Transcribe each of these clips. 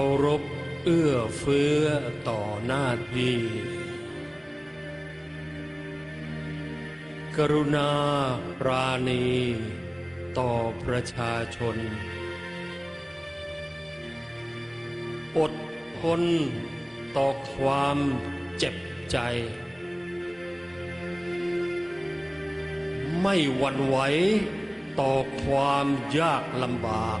ารพเอื้อเฟื้อต่อหน้าที่ กรุณาปราณี ต่อประชาชน อดทนต่อความเจ็บใจ ไม่หวั่นไหวต่อความยากลำบาก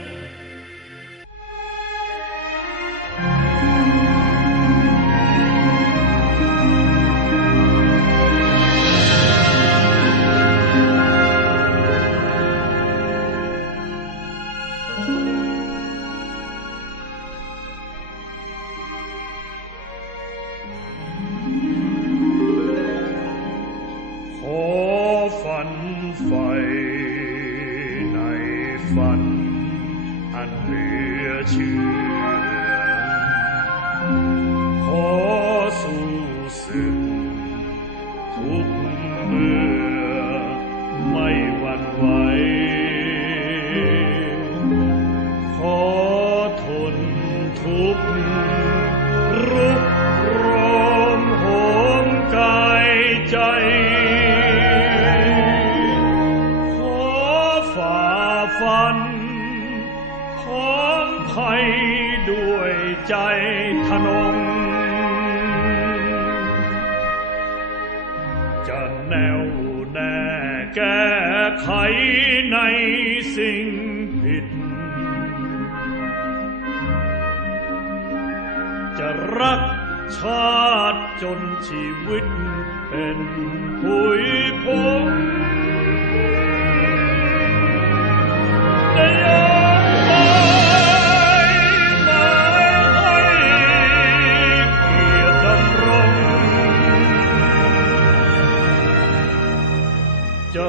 อันเหลือเชื่อขอสู้ศึกทุกเมื่อไม่หวั่นไหวขอทนทุกข์ ด้วยใจทนง จะแนวแน่แก้ไขในสิ่งผิด จะรักชาติจนชีวิตเป็นผุยพง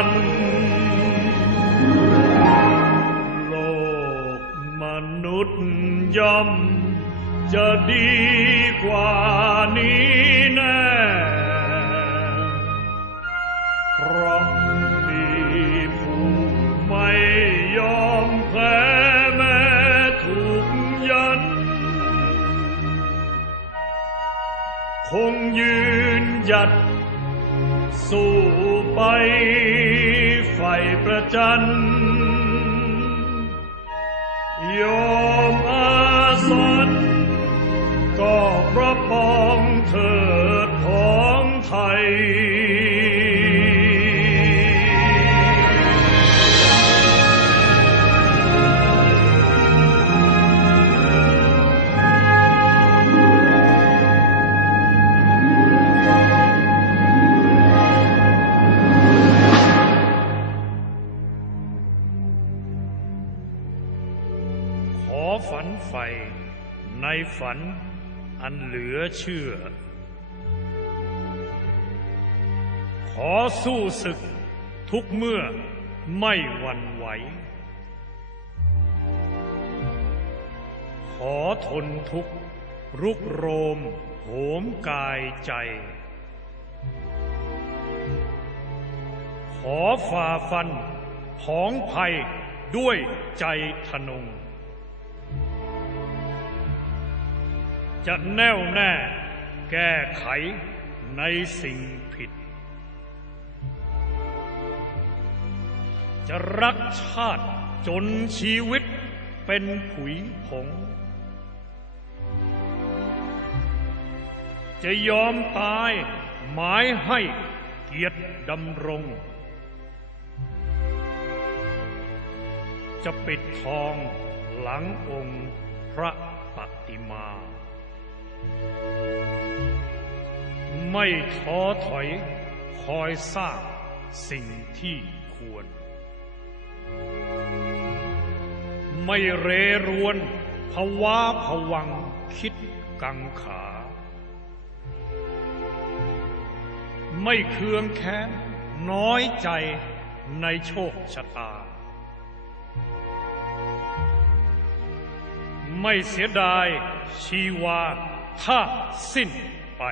ันโลกมนุษย์ย่อมจะดีกว่านี้แน่เพราะมีผู้ไม่ยอมแพ้แม้ถูกยัน คงยืนหยัดสู้ ไปไฟประจันย ขอฝันใฝ่ในฝันอันเหลือเชื่อ ขอสู้ศึกทุกเมื่อไม่หวั่นไหว ขอทนทุกข์รุกโรมโหมกายใจ ขอฝ่าฟันผองภัยด้วยใจทนง จะแน่วแน่แก้ไขในสิ่งผิด จะรักชาติจนชีวิตเป็นผุยผง จะยอมตายหมายให้เกียรติดำรง จะปิดทองหลังองค์พระปฏิมา ไม่ท้อถอยคอยสร้างสิ่งที่ควร ไม่เรรวนภาวะผวังคิดกังขา ไม่เคืองแค้นน้อยใจในโชคชะตา ไม่เสียดายชีวาถ้าสิ้นไป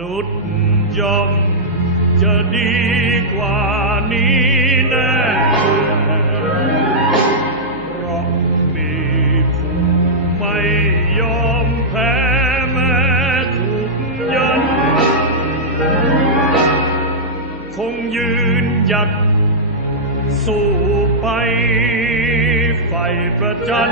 นุษย์ย่อมจะดีกว่านี้แน่เพราะมีผู้ไม่ยอมแพ้แม้ถูกยัน คงยืนหยัดสู้ไปไฟประจัน